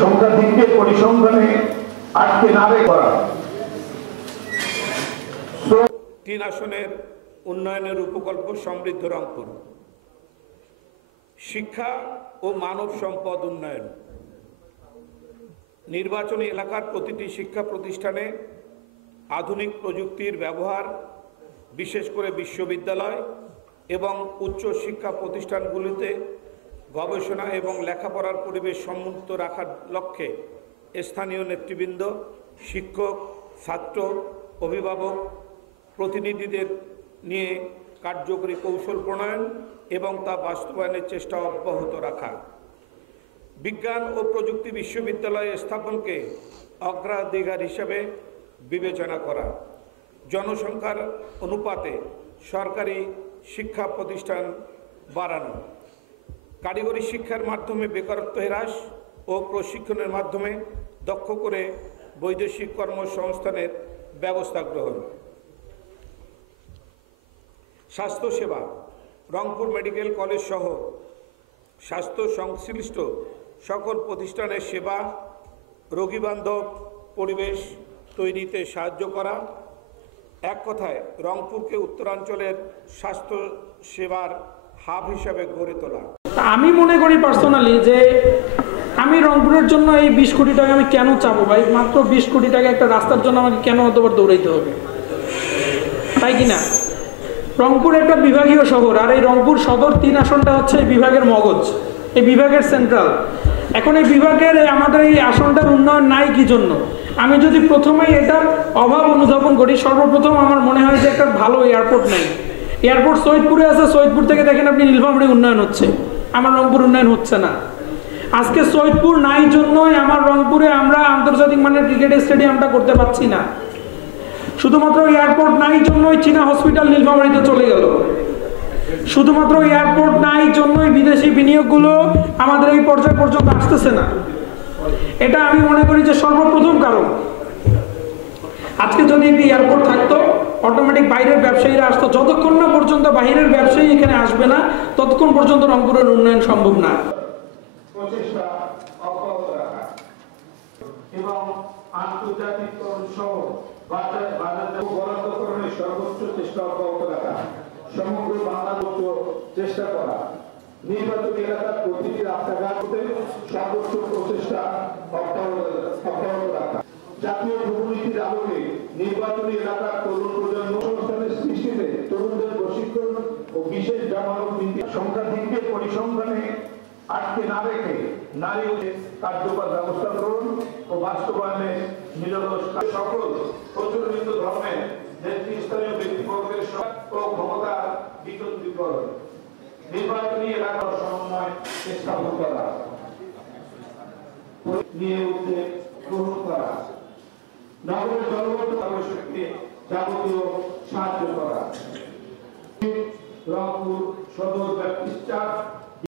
সংখ্যাধিক্যের পরিসংখ্যানে আটকে না করা, 3 আসনের উন্নয়নের উপকল্প সমৃদ্ধ রংপুর, শিক্ষা ও মানব সম্পদ উন্নয়ন, নির্বাচনী এলাকার প্রতিটি শিক্ষা প্রতিষ্ঠানে আধুনিক প্রযুক্তির ব্যবহার, বিশেষ করে বিশ্ববিদ্যালয় এবং উচ্চ শিক্ষা প্রতিষ্ঠানগুলিতে গবেষণা এবং লেখাপড়ার পরিবেশ সমুন্নত রাখার লক্ষ্যে স্থানীয় নেতৃবৃন্দ, শিক্ষক, ছাত্র, অভিভাবক, প্রতিনিধিদের নিয়ে কার্যকরী কৌশল প্রণয়ন এবং তা বাস্তবায়নের চেষ্টা অব্যাহত রাখা, বিজ্ঞান ও প্রযুক্তি বিশ্ববিদ্যালয় স্থাপনকে অগ্রাধিকার হিসাবে বিবেচনা করা, জনসংখ্যার অনুপাতে সরকারি শিক্ষা প্রতিষ্ঠান বাড়ানো, কারিগরি শিক্ষার মাধ্যমে বেকারত্ব হ্রাস ও প্রশিক্ষণের মাধ্যমে দক্ষ করে বৈদেশিক কর্মসংস্থানের ব্যবস্থা গ্রহণ, স্বাস্থ্যসেবা, রংপুর মেডিকেল কলেজ সহ স্বাস্থ্য সংশ্লিষ্ট সকল প্রতিষ্ঠানের সেবা রোগীবান্ধব পরিবেশ তৈরিতে সাহায্য করা, এক কথায় রংপুরকে উত্তরাঞ্চলের স্বাস্থ্য সেবার হাব হিসাবে গড়ে তোলা। আমি মনে করি পার্সোনালি যে আমি রংপুরের জন্য এই 20 কোটি টাকা আমি কেন চাবো ভাই? মাত্র 20 কোটি টাকা একটা রাস্তার জন্য আমাকে কেন অতবার দৌড়াইতে হবে, তাই কি না? রংপুর একটা বিভাগীয় শহর, আর এই রংপুর সদর 3 আসনটা হচ্ছে এই বিভাগের মগজ, এই বিভাগের সেন্ট্রাল। এখন এই বিভাগের আমাদের এই আসনটার উন্নয়ন নাই কি জন্য? আমি যদি প্রথমেই এটার অভাব অনুধাবন করি, সর্বপ্রথম আমার মনে হয় যে একটা ভালো এয়ারপোর্ট নেই। এয়ারপোর্ট সৈয়দপুরে আছে, সৈয়দপুর থেকে দেখেন আপনি নীলফামারী উন্নয়ন হচ্ছে, আমার রংপুর উন্নয়ন হচ্ছে না। আজকে সৈয়দপুর নাই জন্যই আমার রংপুরে আমরা আন্তর্জাতিক মানের ক্রিকেট স্টেডিয়ামটা করতে পারছি না। শুধুমাত্র এয়ারপোর্ট নাই জন্যই চীনা হসপিটাল নীলফামারীতে চলে গেল। শুধুমাত্র এয়ারপোর্ট নাই জন্যই বিদেশি বিনিয়োগগুলো আমাদের এই পর্যায় পর্যন্ত আসতেছে না। এটা আমি মনে করি যে সর্বপ্রথম কারণ। আজকে যদি একটি এয়ারপোর্ট থাকতো, অটোমেটিক বাইরের ব্যবসায়ীরা আসতো। যতক্ষণ না পর্যন্ত বাইরের ব্যবসায়ী এখানে আসবে না, ততক্ষণ পর্যন্ত রংপুরের উন্নয়ন সম্ভব না। প্রচেষ্টা অব্যাহত রাখা এবং আন্তর্জাতিকরণ সহ বরাদ্দকরণের সর্বোচ্চ চেষ্টা অব্যাহত রাখা, সমগ্র বাংলাদেশ চেষ্টা করা, নির্বাচনী এলাকার প্রতিটি রাস্তাঘাটে সর্বোচ্চ প্রচেষ্টা অব্যাহত রাখা, জাতীয় ভূমিনীতির আলোকে নির্বাচনী এলাকার তরুণ প্রজন্ম সংস্থানের সৃষ্টিতে তরুণদের প্রশিক্ষণ ও বিশেষ জামানত নীতি, সংখ্যাধিক্যের পরিসংখ্যানে আটকে না রেখে নারী কার্যকর ব্যবস্থা গ্রহণ ও বাস্তবায়নে নিরলস সকল প্রচলিত ধর্মের নেতৃস্থানীয় ব্যক্তিবর্গের ও ক্ষমতা বিকেন্দ্রীকরণ, নির্বাচনী এলাকার সমন্বয় স্থাপন করা, নিয়ে উদ্যোগ গ্রহণ করা, নগরের জলবদ্ধ আবশ্যককে যাবতীয় সাহায্য করা, রংপুর সদর ব্যাপটিস্ট চার্চ